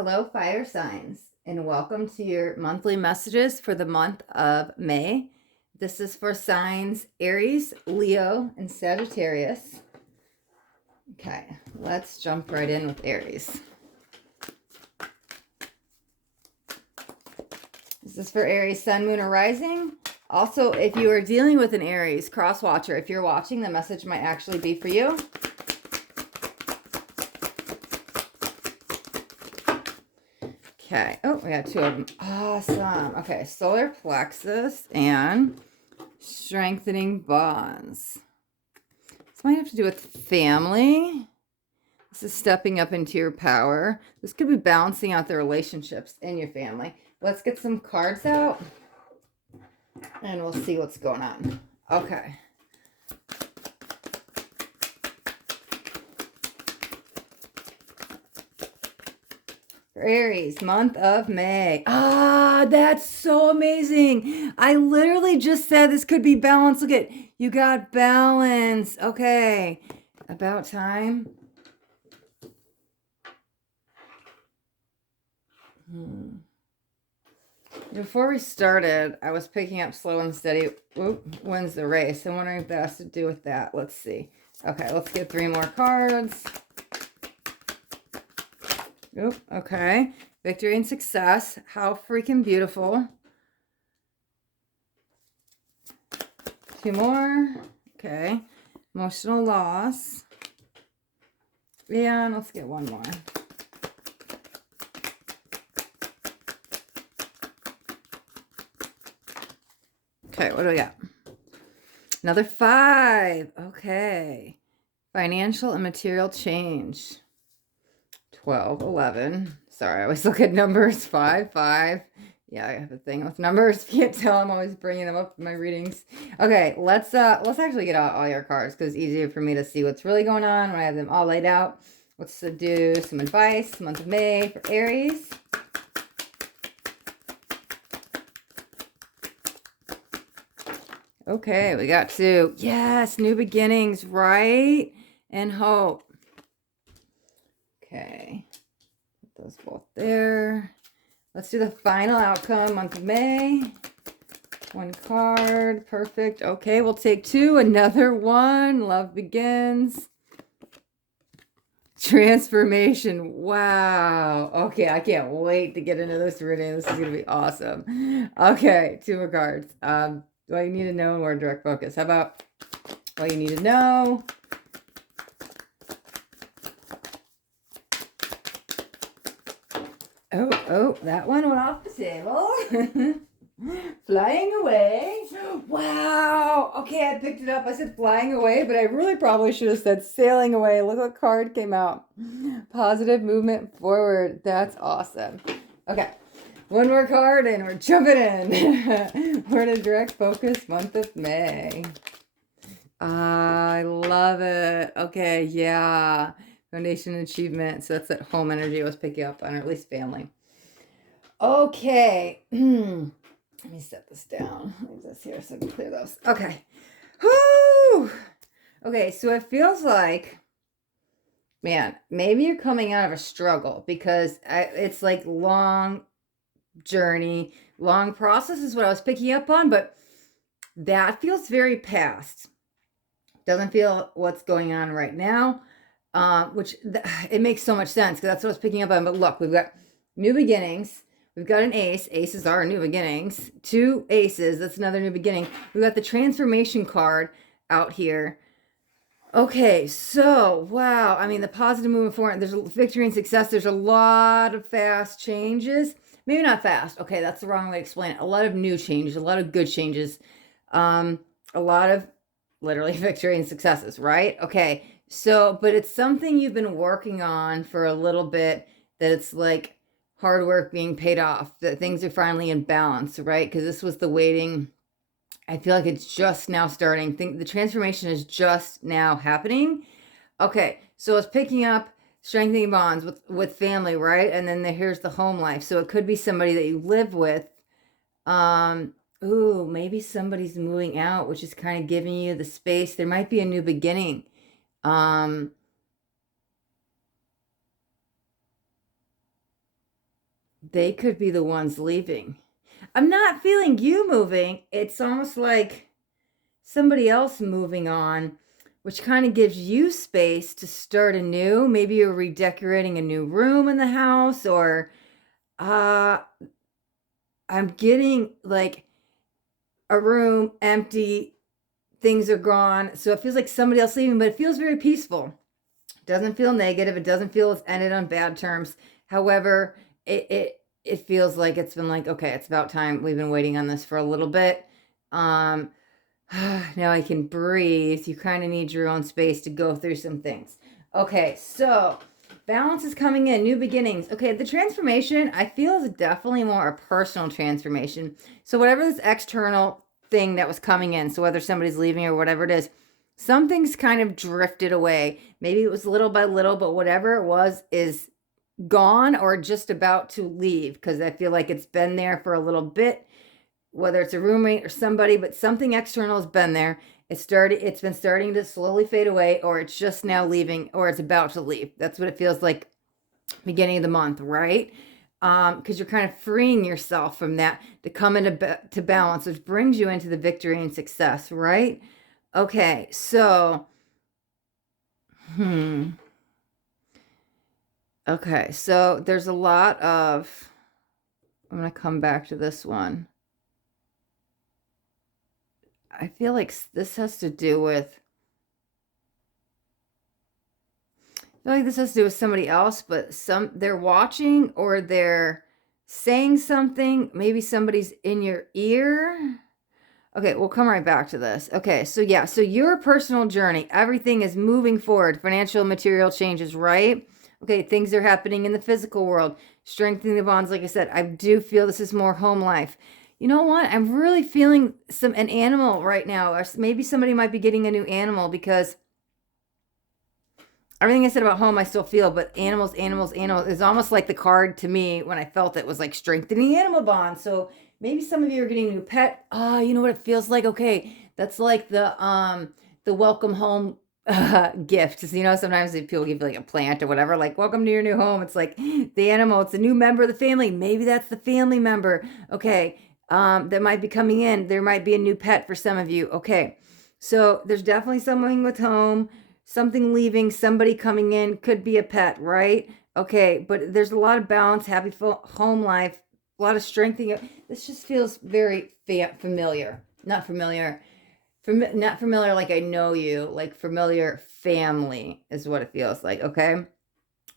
Hello, fire signs, and welcome to your monthly messages for the month of May. This is for signs Aries, Leo, and Sagittarius. Okay, let's jump right in with Aries. This is for Aries, Sun, Moon, or Rising. Also, if you are dealing with an Aries cross-watcher, if you're watching, the message might actually be for you. Okay. Oh, we got two of them. Awesome. Okay. Solar plexus and strengthening bonds. This might have to do with family. This is stepping up into your power. This could be balancing out the relationships in your family. Let's get some cards out and we'll see what's going on. Okay. Aries, month of May. That's so amazing. I literally just said this could be balance. Look at, you got balance. Okay. About time. Before we started, I was picking up slow and steady. Wins the race. I'm wondering if that has to do with that. Let's see. Okay, let's get 3 more cards. Okay. Victory and success. How freaking beautiful. 2 more. Okay. Emotional loss. And let's get 1 more. Okay, what do we got? Another 5. Okay. Financial and material change. 12, 11. Sorry, I always look at numbers. 5, 5. Yeah, I have a thing with numbers. You can't tell, I'm always bringing them up in my readings. Okay, let's actually get out all your cards because it's easier for me to see what's really going on when I have them all laid out. Let's do some advice. Month of May for Aries. Okay, we got 2. Yes, new beginnings, right? And hope. Okay. Put those both there. Let's do the final outcome, month of May. 1 card. Perfect. Okay, we'll take 2. Another 1. Love begins. Transformation. Wow. Okay, I can't wait to get into this reading. This is going to be awesome. Okay, 2 more cards. What you need to know, more direct focus. How about what you need to know? Oh, that one went off the table. Flying away. Wow. Okay, I picked it up. I said flying away, but I really probably should have said sailing away. Look what card came out. Positive movement forward. That's awesome. Okay. 1 more card and we're jumping in. We're in a direct focus month of May. I love it. Okay, yeah. Foundation achievement. So that's that home energy I was picking up on, or at least family. Okay. Let me set this down. Leave this here so I can clear those. Okay. Whoo! Okay, so it feels like, man, maybe you're coming out of a struggle because it's like long journey, long process is what I was picking up on, but that feels very past. Doesn't feel what's going on right now, which it makes so much sense because that's what I was picking up on. But look, we've got new beginnings. We've got an ace. Aces are new beginnings. 2 aces. That's another new beginning. We've got the transformation card out here. Okay, so, wow. I mean, the positive movement forward. There's a victory and success. There's a lot of fast changes. Maybe not fast. Okay, that's the wrong way to explain it. A lot of new changes. A lot of good changes. A lot of literally victory and successes, right? Okay, so, but it's something you've been working on for a little bit, that it's like hard work being paid off, that things are finally in balance, right? Because this was the waiting. I feel like it's just now starting. The transformation is just now happening. Okay, so it's picking up strengthening bonds with family, right? And then here's the home life. So it could be somebody that you live with. Ooh, maybe somebody's moving out, which is kind of giving you the space. There might be a new beginning. they could be the ones leaving. I'm not feeling you moving. It's almost like somebody else moving on, which kind of gives you space to start anew. Maybe you're redecorating a new room in the house, or I'm getting like a room empty, things are gone. So it feels like somebody else leaving, but it feels very peaceful. It doesn't feel negative. It doesn't feel it's ended on bad terms. However, it feels like it's been like, okay, it's about time. We've been waiting on this for a little bit. Now I can breathe. You kind of need your own space to go through some things. Okay, so balance is coming in, new beginnings. Okay, the transformation, I feel, is definitely more a personal transformation. So whatever this external thing that was coming in, so whether somebody's leaving or whatever it is, something's kind of drifted away. Maybe it was little by little, but whatever it was is gone or just about to leave, because I feel like it's been there for a little bit, whether it's a roommate or somebody, but something external has been there. It's been starting to slowly fade away, or it's just now leaving, or it's about to leave. That's what it feels like beginning of the month, right? Because you're kind of freeing yourself from that to come into to balance, which brings you into the victory and success, right? Okay, so okay, so there's a lot of, I'm going to come back to this one. I feel like this has to do with, I feel like this has to do with somebody else, but they're watching or they're saying something. Maybe somebody's in your ear. Okay, we'll come right back to this. Okay, so yeah, so your personal journey, everything is moving forward, financial, material changes, right? Okay, things are happening in the physical world, strengthening the bonds. Like I said, I do feel this is more home life. You know what? I'm really feeling an animal right now, or maybe somebody might be getting a new animal, because everything I said about home I still feel, but animals is almost like the card to me when I felt it was like strengthening animal bonds. So maybe some of you are getting a new pet. Oh, you know what it feels like? Okay, that's like the welcome home gift. You know, sometimes people give like a plant or whatever, like welcome to your new home. It's like the animal, it's a new member of the family. Maybe that's the family member. Okay, that might be coming in. There might be a new pet for some of you. Okay, so there's definitely something with home, something leaving, somebody coming in, could be a pet, right? Okay, but there's a lot of balance, happy home life, a lot of strengthening. This just feels very familiar. Not familiar. Not familiar like I know you, like familiar family is what it feels like, okay?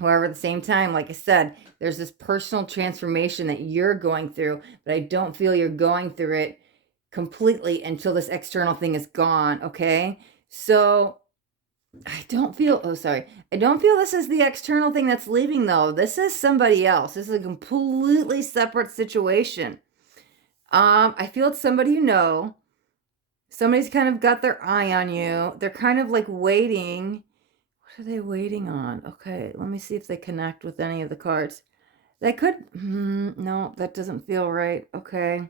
However, at the same time, like I said, there's this personal transformation that you're going through, but I don't feel you're going through it completely until this external thing is gone, okay? So I don't feel, oh, sorry. I don't feel this is the external thing that's leaving, though. This is somebody else. This is a completely separate situation. I feel it's somebody you know. Somebody's kind of got their eye on you. They're kind of like waiting. What are they waiting on? Okay, let me see if they connect with any of the cards. They could, no, that doesn't feel right. Okay.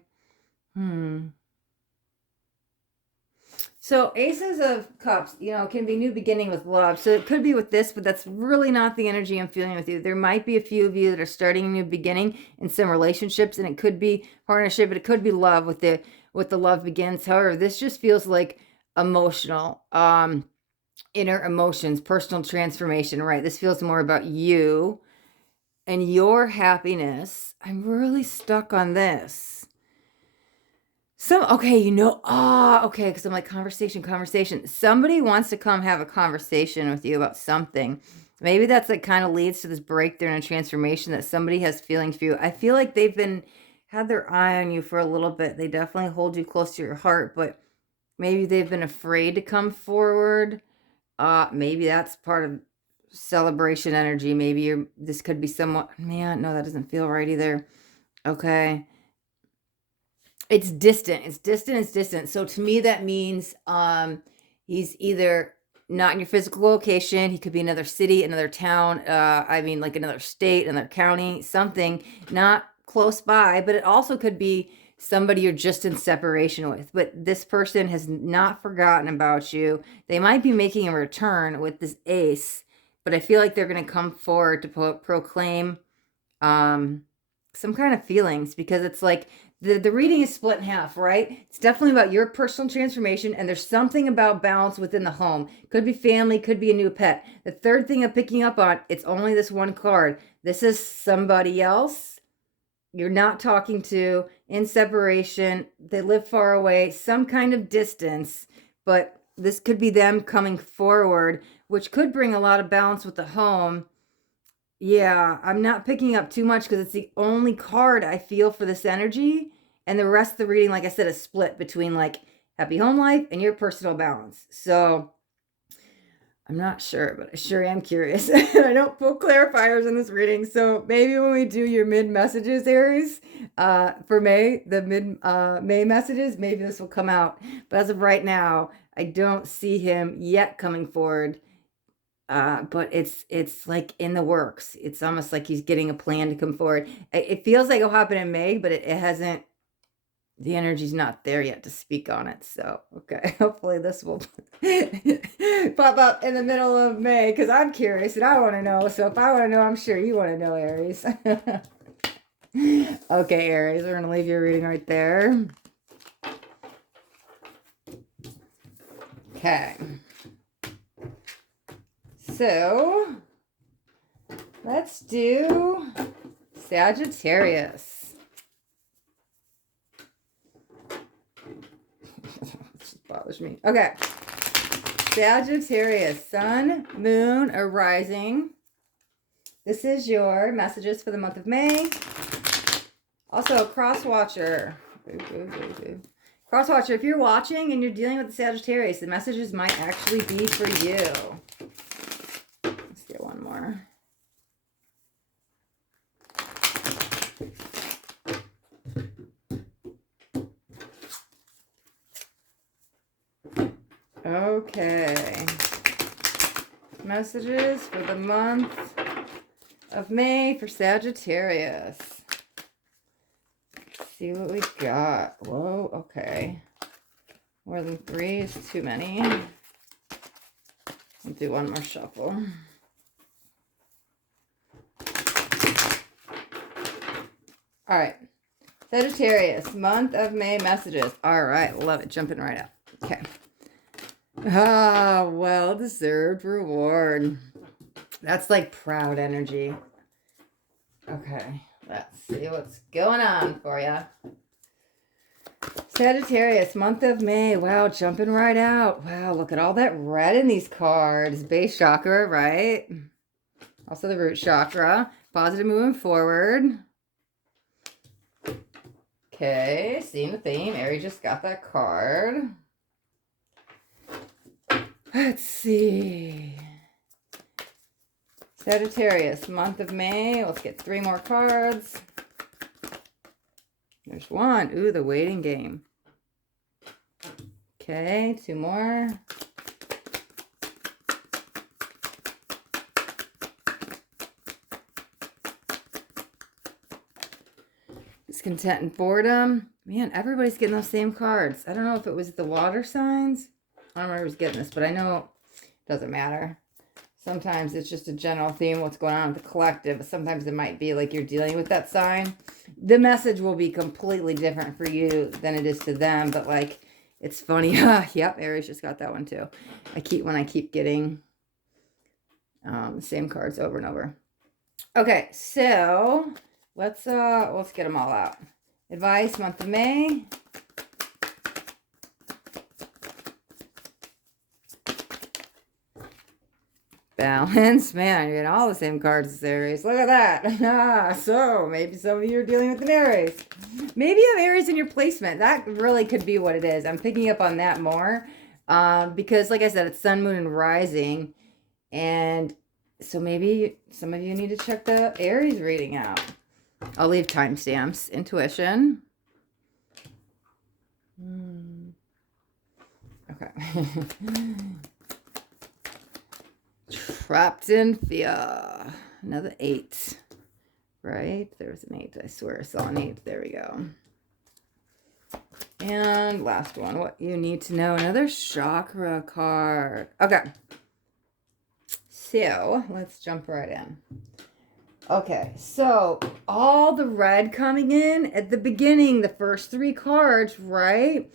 So Aces of Cups, you know, can be new beginning with love. So it could be with this, but that's really not the energy I'm feeling with you. There might be a few of you that are starting a new beginning in some relationships, and it could be partnership, but it could be love with the love begins. However, this just feels like emotional, inner emotions, personal transformation, right? This feels more about you and your happiness. I'm really stuck on this. Okay, okay, because I'm like, conversation. Somebody wants to come have a conversation with you about something. Maybe that's like kind of leads to this breakthrough and transformation that somebody has feelings for you. I feel like they've had their eye on you for a little bit. They definitely hold you close to your heart, but maybe they've been afraid to come forward. Maybe that's part of celebration energy. Maybe this could be somewhat, man, no, that doesn't feel right either. Okay. It's distant. So to me, that means he's either not in your physical location. He could be another city, another town. I mean, like another state, another county, something not close by. But it also could be somebody you're just in separation with. But this person has not forgotten about you. They might be making a return with this ace, but I feel like they're going to come forward to proclaim some kind of feelings, because it's like the reading is split in half, right? It's definitely about your personal transformation, and there's something about balance within the home. Could be family, could be a new pet. The third thing I'm picking up on, it's only this one card. This is somebody else you're not talking to, in separation. They live far away, some kind of distance, but this could be them coming forward, which could bring a lot of balance with the home. Yeah, I'm not picking up too much because it's the only card I feel for this energy. And the rest of the reading, like I said, is split between like happy home life and your personal balance. So I'm not sure, but I sure am curious. And I don't pull clarifiers in this reading. So maybe when we do your mid messages, Aries, for May, the mid May messages, maybe this will come out. But as of right now, I don't see him yet coming forward. But it's like in the works. It's almost like he's getting a plan to come forward. It feels like it'll happen in May, but it hasn't. The energy's not there yet to speak on it. So, okay, hopefully this will pop up in the middle of May, because I'm curious and I want to know. So if I want to know, I'm sure you want to know, Aries. Okay, Aries, we're going to leave your reading right there. Okay. So, let's do Sagittarius. This bothers me. Okay. Sagittarius, sun, moon, or rising. This is your messages for the month of May. Also, cross watcher. Cross watcher, if you're watching and you're dealing with the Sagittarius, the messages might actually be for you. Let's get one more. Okay. Messages for the month of May for Sagittarius. Let's see what we got. Whoa, okay. More than 3 is too many. I'll do one more shuffle. All right. Sagittarius, month of May messages. All right, love it. Jumping right up. Okay. Ah, well-deserved reward. That's like proud energy. Okay, let's see what's going on for you. Sagittarius, month of May. Wow, jumping right out. Wow, look at all that red in these cards. Base chakra, right? Also the root chakra. Positive moving forward. Okay, seeing the theme. Aries just got that card. Let's see. Sagittarius, month of May. Let's get 3 more cards. There's one. Ooh, the waiting game. Okay, 2 more. Discontent and boredom. Man, everybody's getting those same cards. I don't know if it was the water signs. I don't remember who's getting this, but I know it doesn't matter. Sometimes it's just a general theme, what's going on with the collective. But sometimes it might be like you're dealing with that sign. The message will be completely different for you than it is to them. But like, it's funny. Yep, Aries just got that one too. I keep getting the same cards over and over. Okay, so let's get them all out. Advice, month of May. Balance. Man, you're getting all the same cards as Aries. Look at that. So maybe some of you are dealing with an Aries. Maybe you have Aries in your placement. That really could be what it is. I'm picking up on that more. Because like I said, it's sun, moon, and rising. And so maybe some of you need to check the Aries reading out. I'll leave timestamps. Intuition. Okay. Trapped in fear. Another 8. Right? There was an 8. I swear I saw an 8. There we go. And last one. What you need to know. Another chakra card. Okay. So, let's jump right in. Okay, so all the red coming in at the beginning, the first three cards, right?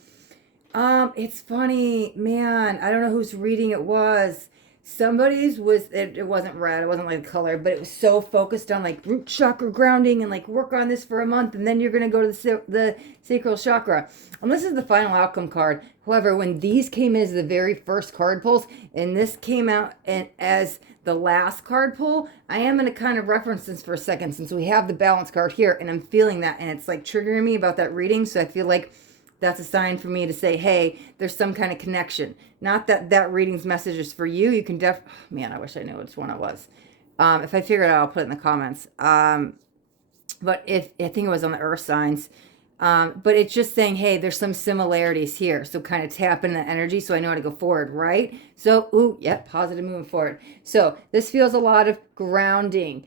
It's funny, man. I don't know whose reading it was. Somebody's was it wasn't red, it wasn't like color, but it was so focused on like root chakra grounding and like work on this for a month and then you're gonna go to the sacral chakra. And this is the final outcome card. However, when these came in as the very first card pulls and this came out and as the last card pull, I am going to kind of reference this for a second since we have the balance card here and I'm feeling that and it's like triggering me about that reading. So I feel like that's a sign for me to say, hey, there's some kind of connection. Not that that reading's message is for you. You can man, I wish I knew which one it was. If I figure it out, I'll put it in the comments. But if I think it was on the earth signs. But it's just saying, hey, there's some similarities here. So kind of tap into the energy so I know how to go forward, right? So, ooh, yep, positive moving forward. So this feels a lot of grounding.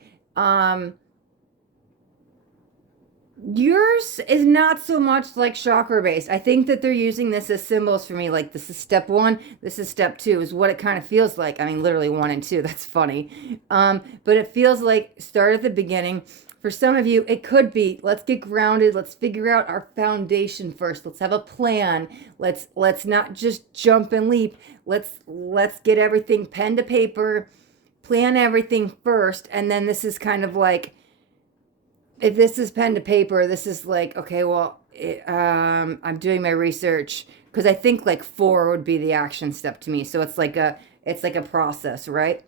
Yours is not so much like chakra based. I think that they're using this as symbols for me. Like this is step one, this is step two, is what it kind of feels like. I mean, literally one and two. That's funny. But it feels like start at the beginning. For some of you, it could be let's get grounded. Let's figure out our foundation first. Let's have a plan. Let's not just jump and leap. Let's get everything pen to paper, plan everything first, and then this is kind of like if this is pen to paper, this is like, okay, well, I'm doing my research because I think like 4 would be the action step to me. So it's like a process, right?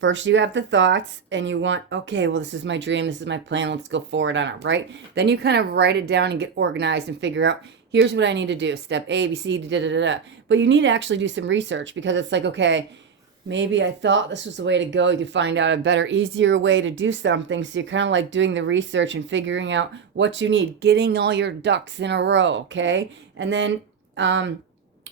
First you have the thoughts and you want, okay, well, this is my dream. This is my plan. Let's go forward on it, right? Then you kind of write it down and get organized and figure out, here's what I need to do. Step A, B, C, da, da, da, da. But you need to actually do some research because it's like, okay, maybe I thought this was the way to go. You could find out a better, easier way to do something. So you're kind of like doing the research and figuring out what you need, getting all your ducks in a row, okay? And then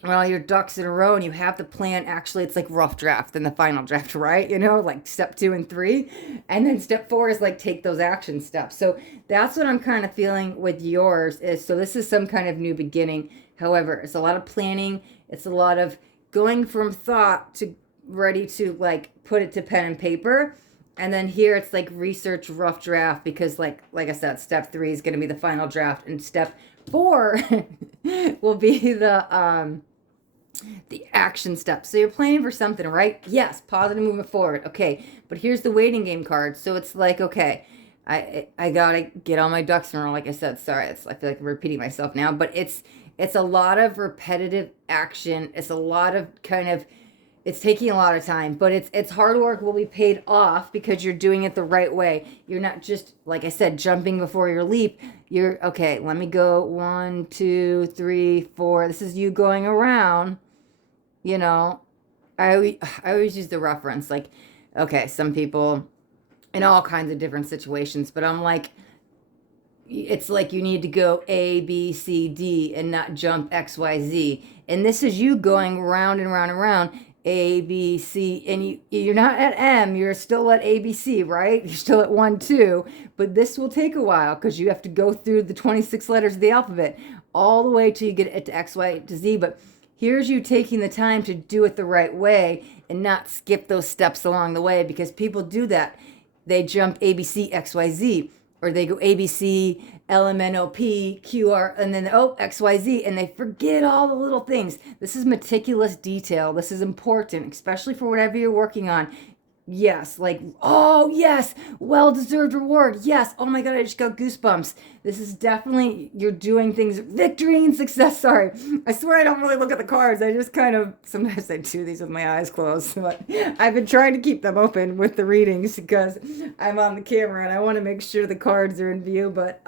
when all your ducks in a row and you have the plan, actually it's like rough draft and the final draft, right? You know, like step 2 and 3. And then step 4 is like take those action steps. So that's what I'm kind of feeling with yours is, so this is some kind of new beginning. However, it's a lot of planning. It's a lot of going from thought to ready to like put it to pen and paper. And then here it's like research rough draft because like I said, step 3 is going to be the final draft and step 4 will be the action step. So you're planning for something, right? Yes, positive movement forward. Okay, but here's the waiting game card. So it's like, okay, I gotta get all my ducks in a row. Like I said, sorry, I feel like I'm repeating myself now, but it's a lot of repetitive action. It's a lot of kind of, it's taking a lot of time, but it's hard work will be paid off because you're doing it the right way. You're not just, like I said, jumping before your leap. You're, okay, let me go 1, 2, 3, 4. This is you going around, you know. I always use the reference, like, okay, some people in all kinds of different situations, but I'm like, it's like you need to go A, B, C, D and not jump X, Y, Z. And this is you going round and round and round. A, B, C, and you're not at M, you're still at A, B, C, right? You're still at 1, 2, but this will take a while because you have to go through the 26 letters of the alphabet all the way till you get it to X, Y, to Z. But here's you taking the time to do it the right way and not skip those steps along the way because people do that. They jump A, B, C, X, Y, Z, or they go A, B, C, L, M, N, O, P, Q, R, and then, oh, X, Y, Z, and they forget all the little things. This is meticulous detail. This is important, especially for whatever you're working on. Yes, like, oh, yes, well-deserved reward. Yes, oh my God, I just got goosebumps. This is definitely, you're doing things, victory and success. Sorry, I swear I don't really look at the cards. I just kind of, sometimes I do these with my eyes closed, but I've been trying to keep them open with the readings because I'm on the camera and I want to make sure the cards are in view, but,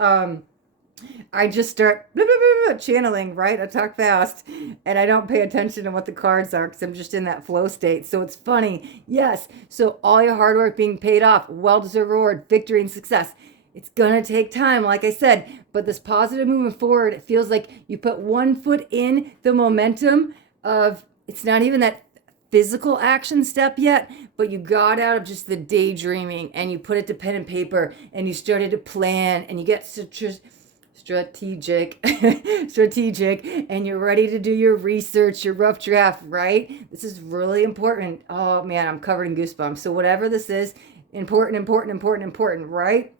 I just start blah, blah, blah, blah, channeling, right? I talk fast and I don't pay attention to what the cards are because I'm just in that flow state. So it's funny. Yes. So all your hard work being paid off, well-deserved reward, victory and success. It's going to take time, like I said, but this positive movement forward, it feels like you put one foot in the momentum of, it's not even that physical action step yet, but you got out of just the daydreaming and you put it to pen and paper and you started to plan and you get strategic and you're ready to do your research, your rough draft, right? This is really important. Oh man, I'm covered in goosebumps. So whatever this is, Important, right?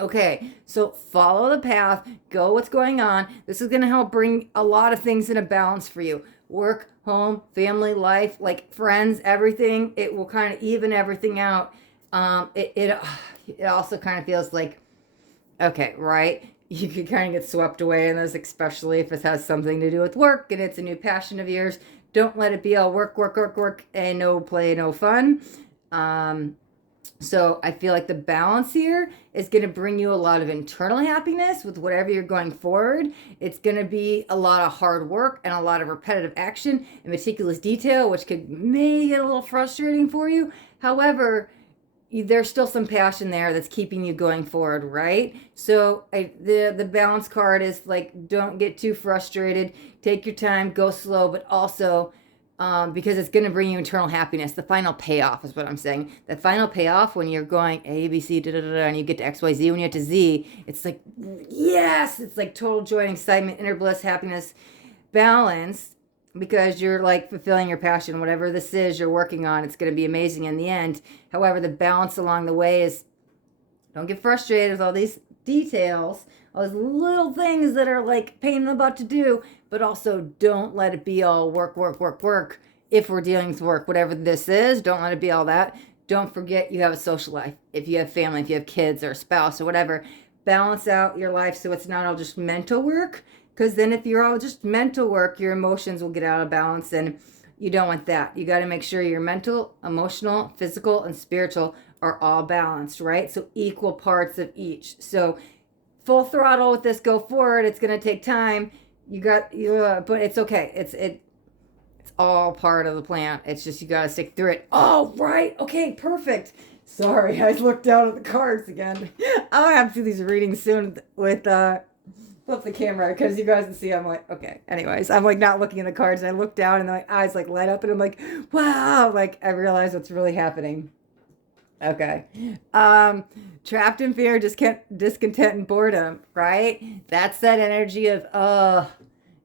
Okay, so follow the path, go what's going on. This is going to help bring a lot of things into balance for you. Work, home, family, life, like friends, everything. It will kind of even everything out. It also kind of feels like, okay, right? You could kind of get swept away in this, especially if it has something to do with work and it's a new passion of yours. Don't let it be all work, and no play, no fun. So I feel like the balance here is going to bring you a lot of internal happiness with whatever you're going forward. It's going to be a lot of hard work and a lot of repetitive action and meticulous detail, which could maybe get a little frustrating for you. However, there's still some passion there that's keeping you going forward, right? So the balance card is like, don't get too frustrated. Take your time, go slow, but also because it's going to bring you internal happiness. The final payoff is what I'm saying. The final payoff when you're going A, B, C, and you get to X, Y, Z. When you get to Z, it's like, yes, it's like total joy and excitement, inner bliss, happiness, balance, because you're like fulfilling your passion. Whatever this is you're working on, it's going to be amazing in the end. However, the balance along the way is, don't get frustrated with all these details, all those little things that are like pain in the butt to do, but also don't let it be all work. If we're dealing with work, whatever this is, don't let it be all that. Don't forget you have a social life. If you have family, if you have kids or a spouse or whatever, balance out your life so it's not all just mental work. Because then if you're all just mental work, your emotions will get out of balance, and you don't want that. You got to make sure your mental, emotional, physical, and spiritual are all balanced, right? So equal parts of each. So full throttle with this, go forward. It's going to take time. But it's okay. It's all part of the plan. It's just you got to stick through it. Oh, right. Okay, perfect. Sorry, I looked down at the cards again. I'll have to do these readings soon with flip the camera because you guys can see I'm like, okay. Anyways, I'm like not looking at the cards, and I look down and my eyes like light up and I'm like, wow, like I realize what's really happening. Okay. Trapped in fear, discontent, and boredom, right? That's that energy of, oh,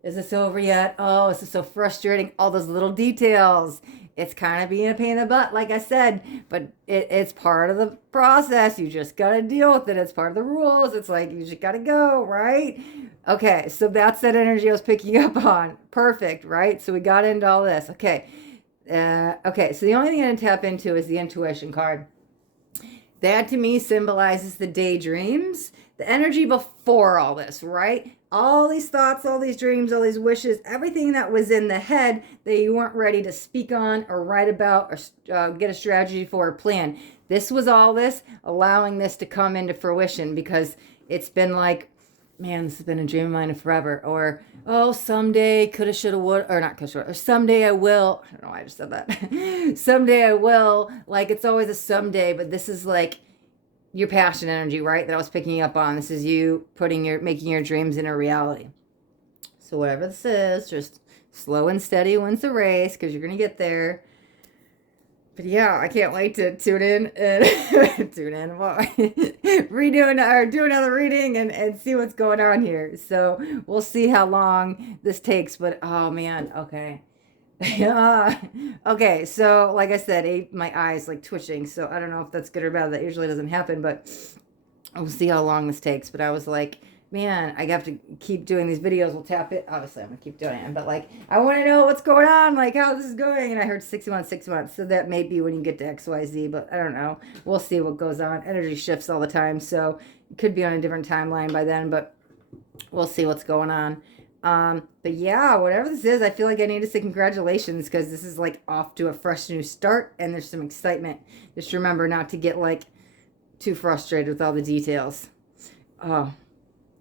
is this over yet? Oh, this is so frustrating. All those little details. It's kind of being a pain in the butt, like I said, but it's part of the process. You just got to deal with it. It's part of the rules. It's like, you just got to go, right? Okay, so that's that energy I was picking up on. Perfect, right? So we got into all this. Okay. Okay, so the only thing I didn't tap into is the intuition card. That to me symbolizes the daydreams, the energy before all this, right? All these thoughts, all these dreams, all these wishes, everything that was in the head that you weren't ready to speak on or write about or get a strategy for or plan. This was all this, allowing this to come into fruition, because it's been like, man, this has been a dream of mine forever. Or, oh, someday, coulda, shoulda, woulda, or not coulda, shoulda, or someday I will. I don't know why I just said that. Someday I will. Like, it's always a someday, but this is like your passion energy, right? That I was picking up on. This is you making your dreams into reality. So whatever this is, just slow and steady wins the race, because you're going to get there. But yeah, I can't wait to tune in and do another reading and see what's going on here. So we'll see how long this takes. But oh man, okay. Okay, so like I said, my eyes like twitching. So I don't know if that's good or bad. That usually doesn't happen, but we'll see how long this takes. But I was like, man, I have to keep doing these videos. We'll tap it. Obviously, I'm going to keep doing it. But, like, I want to know what's going on, like, how this is going. And I heard 6 months, 6 months. So that may be when you get to XYZ. But I don't know. We'll see what goes on. Energy shifts all the time. So it could be on a different timeline by then. But we'll see what's going on. But, yeah, whatever this is, I feel like I need to say congratulations, because this is, like, off to a fresh new start. And there's some excitement. Just remember not to get, like, too frustrated with all the details. Oh.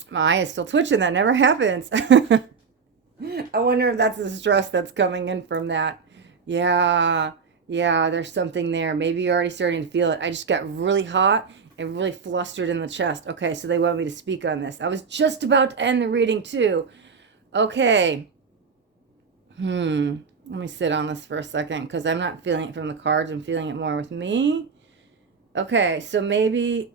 My eye is still twitching. That never happens. I wonder if that's the stress that's coming in from that. Yeah, there's something there. Maybe you're already starting to feel it. I just got really hot and really flustered in the chest. Okay, so they want me to speak on this. I was just about to end the reading too. Okay. Let me sit on this for a second, because I'm not feeling it from the cards. I'm feeling it more with me. Okay, so maybe...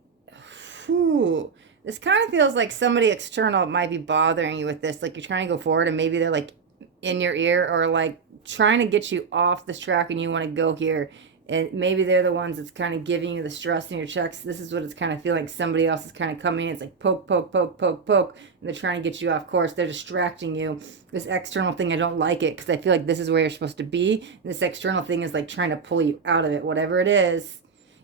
This kind of feels like somebody external might be bothering you with this. Like, you're trying to go forward and maybe they're like in your ear, or like trying to get you off this track and you want to go here. And maybe they're the ones that's kind of giving you the stress in your checks. This is what it's kind of feeling like. Somebody else is kind of coming in. It's like poke, poke, poke, poke, poke. And they're trying to get you off course. They're distracting you. This external thing, I don't like it because I feel like this is where you're supposed to be. And this external thing is like trying to pull you out of it, whatever it is.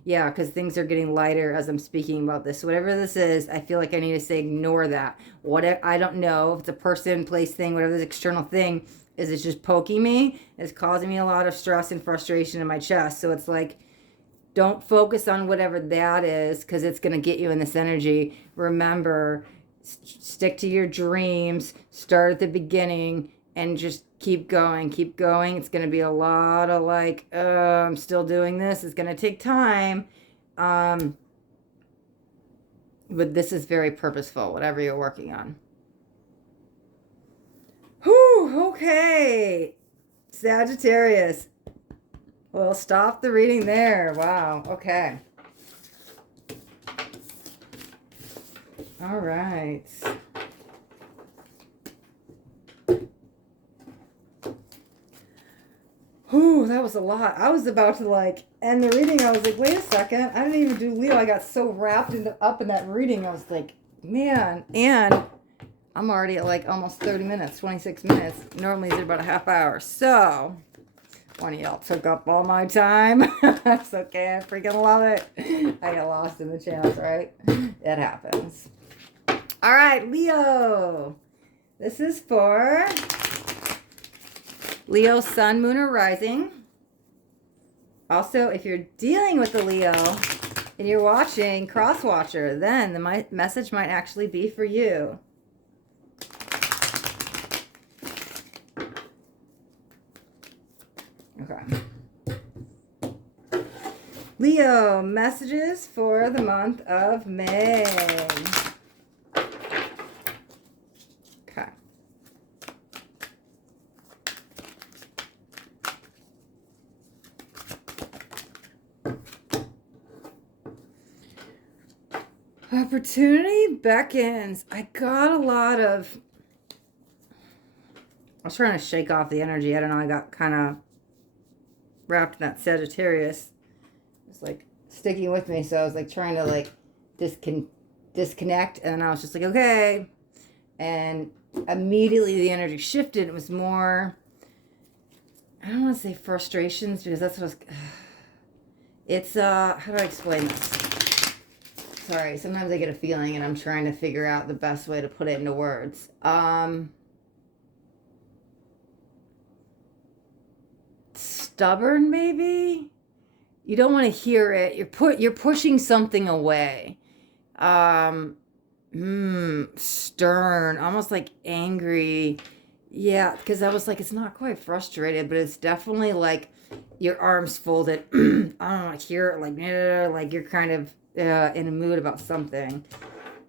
Yeah, because things are getting lighter as I'm speaking about this. So whatever this is, I feel like I need to say ignore that. What I don't know if it's a person, place, thing, whatever this external thing is, it's just poking me. It's causing me a lot of stress and frustration in my chest. So it's like, don't focus on whatever that is because it's going to get you in this energy. Remember, stick to your dreams. Start at the beginning and just keep going. Keep going. It's going to be a lot of like, I'm still doing this. It's going to take time. But this is very purposeful, whatever you're working on. Whew, okay. Sagittarius. We'll stop the reading there. Wow, okay. All right. Whew, that was a lot. I was about to like end the reading. I was like, wait a second. I didn't even do Leo. I got so wrapped up in that reading. I was like, man. And I'm already at like almost 30 minutes, 26 minutes. Normally it's about a half hour. So one of y'all took up all my time. That's okay. I freaking love it. I get lost in the channels, right? It happens. All right, Leo. This is for Leo, Sun, Moon, or Rising. Also, if you're dealing with a Leo and you're watching Cross Watcher, then the message might actually be for you. Okay. Leo, messages for the month of May. Okay. Opportunity beckons. I got a lot of... I was trying to shake off the energy. I don't know. I got kind of wrapped in that Sagittarius. It's like sticking with me. So I was like trying to like disconnect. And I was just like, okay. And immediately the energy shifted. It was more, I don't want to say frustrations because that's what I was, it's, how do I explain this? Sorry, sometimes I get a feeling and I'm trying to figure out the best way to put it into words. Stubborn, maybe? You don't want to hear it. You're pushing something away. Stern, almost like angry. Yeah, because I was like, it's not quite frustrated, but it's definitely like your arms folded. I don't want to hear it like you're kind of in a mood about something.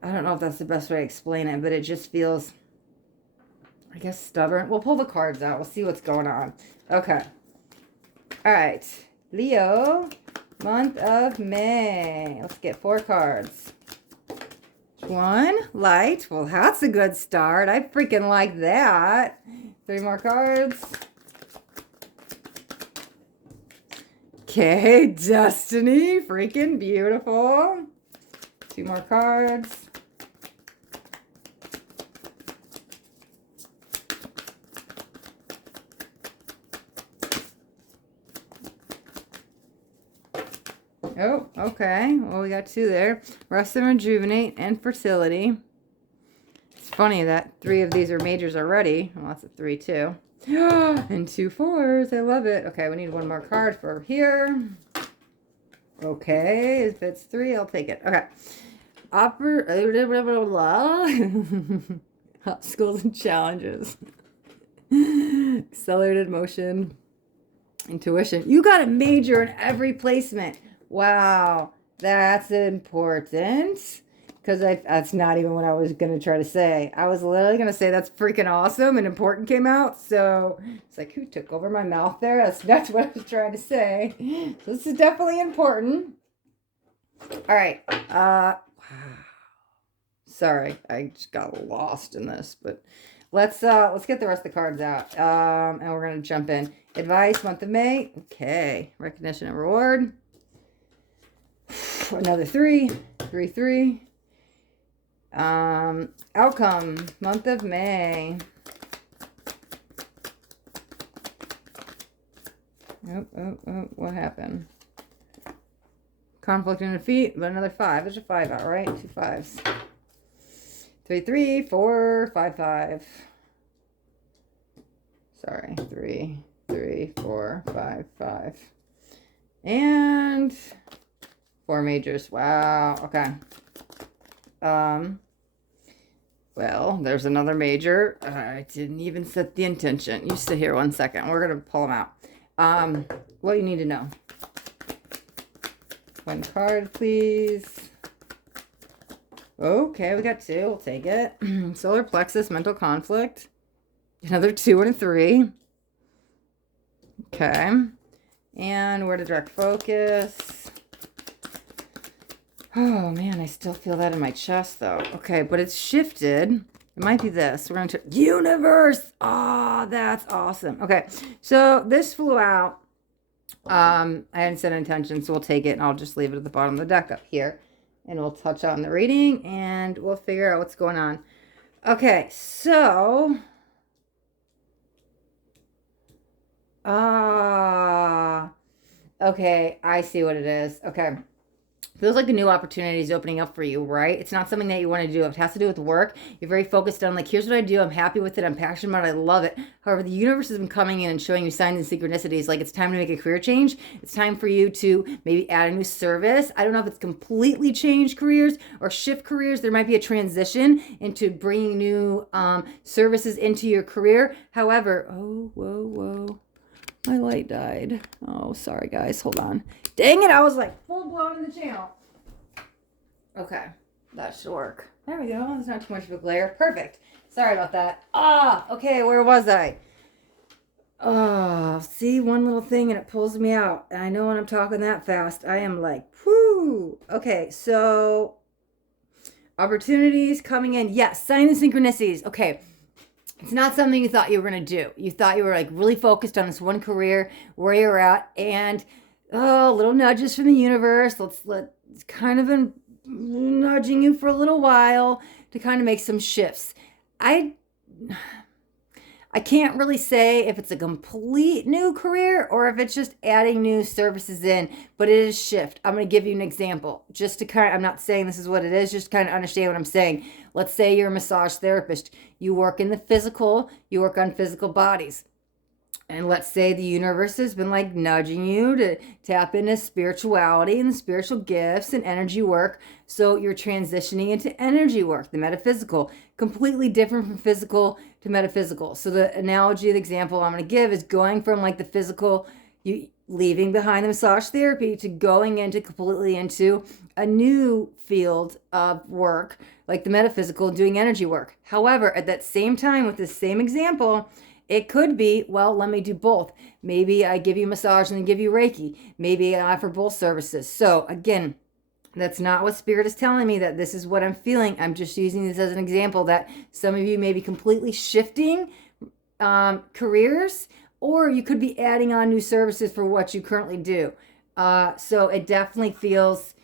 I don't know if that's the best way to explain it, but it just feels, I guess, stubborn. We'll pull the cards out. We'll see what's going on. Okay. All right. Leo, month of May. Let's get 4 cards. One, light. Well, that's a good start. I freaking like that. 3 more cards. Okay, destiny. Freaking beautiful. 2 more cards. Oh, okay. Well, we got 2 there. Rest and rejuvenate and fertility. It's funny that 3 of these are majors already. Well, that's a 3 too. And 2 4s. I love it. Okay, we need 1 more card for here. Okay, if it's 3, I'll take it. Okay. Obstacles and challenges. Accelerated motion. Intuition. You got a major in every placement. Wow, that's important. Because that's not even what I was going to try to say. I was literally going to say that's freaking awesome and important came out. So it's like, who took over my mouth there? That's what I was trying to say. So this is definitely important. All right. Wow. Sorry, I just got lost in this. But Let's get the rest of the cards out. And we're gonna jump in. Advice, month of May. Okay. Recognition and reward. Another 3. 3, 3. Outcome, month of May. Oh, what happened? Conflict and defeat, but another 5. There's a 5 out, right? 2 5s. 3, 3, 4, 5, 5. Sorry, 3, 3, 4, 5, 5. And 4 majors. Wow. Okay. Well, there's another major. I didn't even set the intention. You sit here 1 second. We're going to pull them out. What you need to know. 1 card, please. Okay, we got 2. We'll take it. Solar plexus, mental conflict. Another 2 and a 3. Okay. And where to direct focus. Oh, man, I still feel that in my chest, though. Okay, but it's shifted. It might be this. We're going to... Universe! Oh, that's awesome. Okay, so this flew out. I hadn't set an intention, so we'll take it, and I'll just leave it at the bottom of the deck up here. And we'll touch on the reading, and we'll figure out what's going on. Okay, so... okay, I see what it is. Okay. Feels like a new opportunity is opening up for you, right? It's not something that you want to do. If it has to do with work, you're very focused on, like, here's what I do. I'm happy with it. I'm passionate about it. I love it. However, the universe has been coming in and showing you signs and synchronicities. Like, it's time to make a career change. It's time for you to maybe add a new service. I don't know if it's completely change careers or shift careers. There might be a transition into bringing new services into your career. However, oh, whoa. My light died. Oh, sorry, guys. Hold on. Dang it. I was like full blown in the channel. Okay. That should work. There we go. There's not too much of a glare. Perfect. Sorry about that. Okay. Where was I? Oh, see one little thing and it pulls me out. And I know when I'm talking that fast, I am like, whoo. Okay. So opportunities coming in. Yes. Signs and synchronicities. Okay. It's not something you thought you were going to do. You thought you were like really focused on this one career where you're at, and little nudges from the universe. It's kind of been nudging you for a little while to kind of make some shifts. I can't really say if it's a complete new career or if it's just adding new services in, but it is shift. I'm going to give you an example just to kind of, I'm not saying this is what it is, just kind of understand what I'm saying. Let's say you're a massage therapist. You work in the physical, you work on physical bodies. And let's say the universe has been like nudging you to tap into spirituality and spiritual gifts and energy work. So you're transitioning into energy work, the metaphysical, completely different from physical to metaphysical. So the analogy, the example I'm going to give is going from like the physical, you leaving behind the massage therapy to going into completely into a new field of work, like the metaphysical, doing energy work. However, at that same time, with the same example, it could be, well, let me do both. Maybe I give you massage and then give you Reiki. Maybe I offer both services. So again, that's not what Spirit is telling me, that this is what I'm feeling. I'm just using this as an example that some of you may be completely shifting careers, or you could be adding on new services for what you currently do. So it definitely feels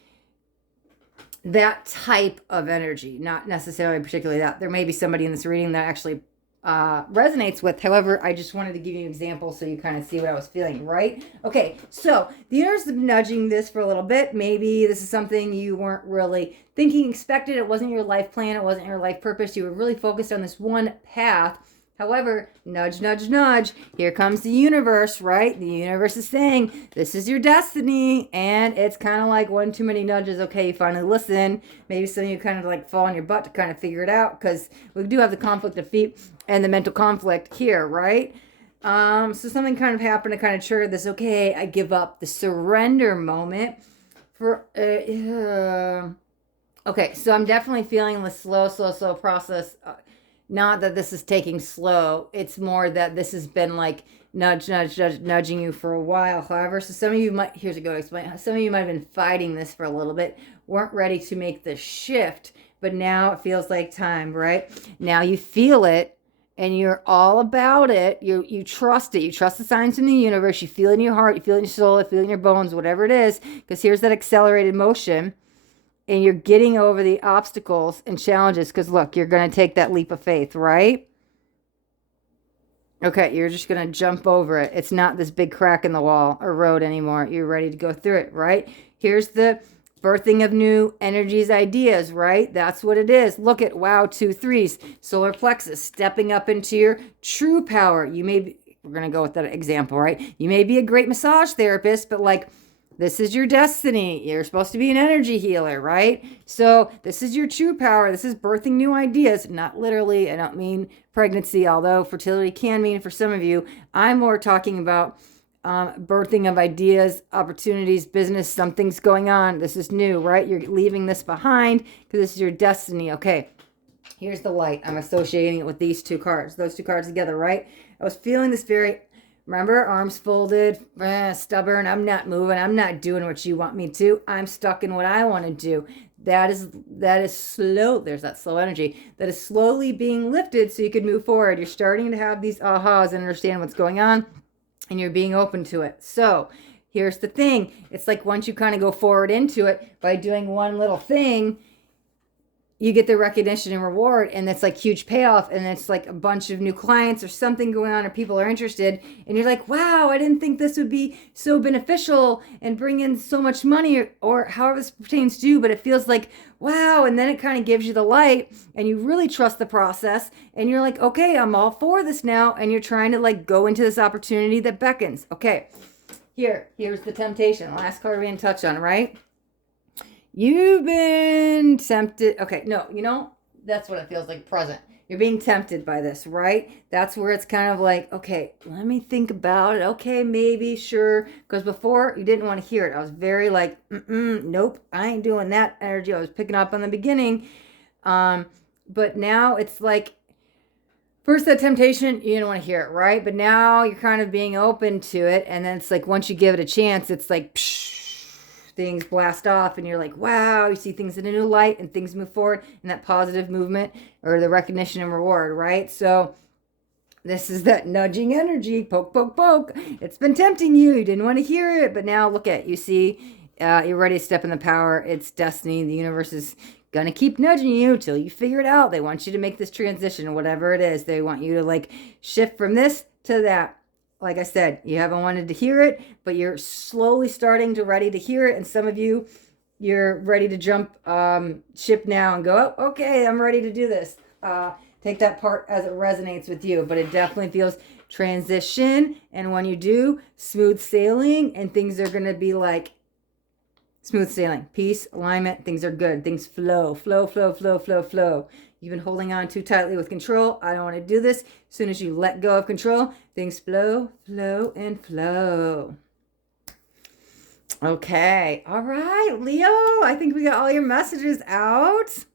that type of energy, not necessarily particularly that. There may be somebody in this reading that actually resonates with. However, I just wanted to give you an example so you kind of see what I was feeling, right? Okay, so the universe is nudging this for a little bit. Maybe this is something you weren't really thinking, expected. It wasn't your life plan. It wasn't your life purpose. You were really focused on this one path. However, nudge, nudge, nudge. Here comes the universe, right? The universe is saying, this is your destiny. And it's kind of like one too many nudges. Okay, you finally listen. Maybe some of you kind of like fall on your butt to kind of figure it out, because we do have the conflict of feet and the mental conflict here, right? So something kind of happened to kind of trigger this. Okay, I give up. The surrender moment for... okay, so I'm definitely feeling the slow process. Not that this is taking slow. It's more that this has been like nudging you for a while. However, so some of you might, here's a good explain. Some of you might have been fighting this for a little bit, weren't ready to make the shift, but now it feels like time, right? Now you feel it. and you're all about it. You trust it. You trust the signs from the universe. You feel it in your heart. You feel it in your soul. You feel it in your bones, whatever it is. Because here's that accelerated motion. And you're getting over the obstacles and challenges. Because look, you're going to take that leap of faith, right? Okay, you're just going to jump over it. It's not this big crack in the wall or road anymore. You're ready to go through it, right? Here's the birthing of new energies, ideas, right? That's what it is. Look at, wow, 2 3s. Solar plexus, stepping up into your true power. You may be, we're going to go with that example, right? You may be a great massage therapist, but like, this is your destiny. You're supposed to be an energy healer, right? So this is your true power. This is birthing new ideas. Not literally. I don't mean pregnancy, although fertility can mean for some of you. I'm more talking about birthing of ideas, opportunities, business, something's going on. This is new, right? You're leaving this behind because this is your destiny. Okay, here's the light. I'm associating it with these 2 cards. Those 2 cards together, right? I was feeling this very... Remember, arms folded, stubborn. I'm not moving. I'm not doing what you want me to. I'm stuck in what I want to do. That is slow. There's that slow energy that is slowly being lifted so you can move forward. You're starting to have these ahas and understand what's going on, and you're being open to it. So here's the thing. It's like once you kind of go forward into it by doing one little thing, you get the recognition and reward, and it's like huge payoff, and it's like a bunch of new clients or something going on, or people are interested, and you're like, wow, I didn't think this would be so beneficial and bring in so much money, or however this pertains to you, but it feels like, wow, and then it kind of gives you the light, and you really trust the process, and you're like, okay, I'm all for this now, and you're trying to like go into this opportunity that beckons. Okay, here's the temptation. Last card we didn't touch on, right? You've been tempted. Okay, no, you know, that's what it feels like, present. You're being tempted by this, right? That's where it's kind of like, okay, let me think about it. Okay, maybe, sure. Because before, you didn't want to hear it. I was very like, nope, I ain't doing that energy I was picking up on the beginning. But now it's like, first that temptation, you didn't want to hear it, right? But now you're kind of being open to it. And then it's like, once you give it a chance, it's like, psh, things blast off and you're like, wow, you see things in a new light and things move forward in that positive movement or the recognition and reward, right? So this is that nudging energy, poke, poke, poke. It's been tempting you. You didn't want to hear it, but now look at, you see, you're ready to step in the power. It's destiny. The universe is going to keep nudging you till you figure it out. They want you to make this transition, whatever it is. They want you to like shift from this to that. Like I said, you haven't wanted to hear it, but you're slowly starting to ready to hear it. And some of you, you're ready to jump ship now and go, oh, okay, I'm ready to do this. Take that part as it resonates with you. But it definitely feels transition. And when you do, smooth sailing, and things are going to be like smooth sailing. Peace, alignment, things are good. Things flow, flow, flow, flow, flow, flow. You've been holding on too tightly with control. I don't want to do this. As soon as you let go of control, things flow, flow, and flow. Okay. All right, Leo. I think we got all your messages out.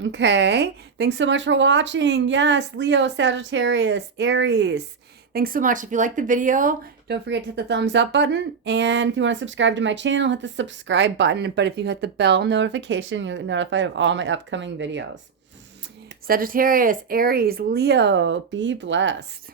Okay. Thanks so much for watching. Yes, Leo, Sagittarius, Aries. Thanks so much. If you liked the video, don't forget to hit the thumbs up button. And if you want to subscribe to my channel, hit the subscribe button. But if you hit the bell notification, you'll get notified of all my upcoming videos. Sagittarius, Aries, Leo, be blessed.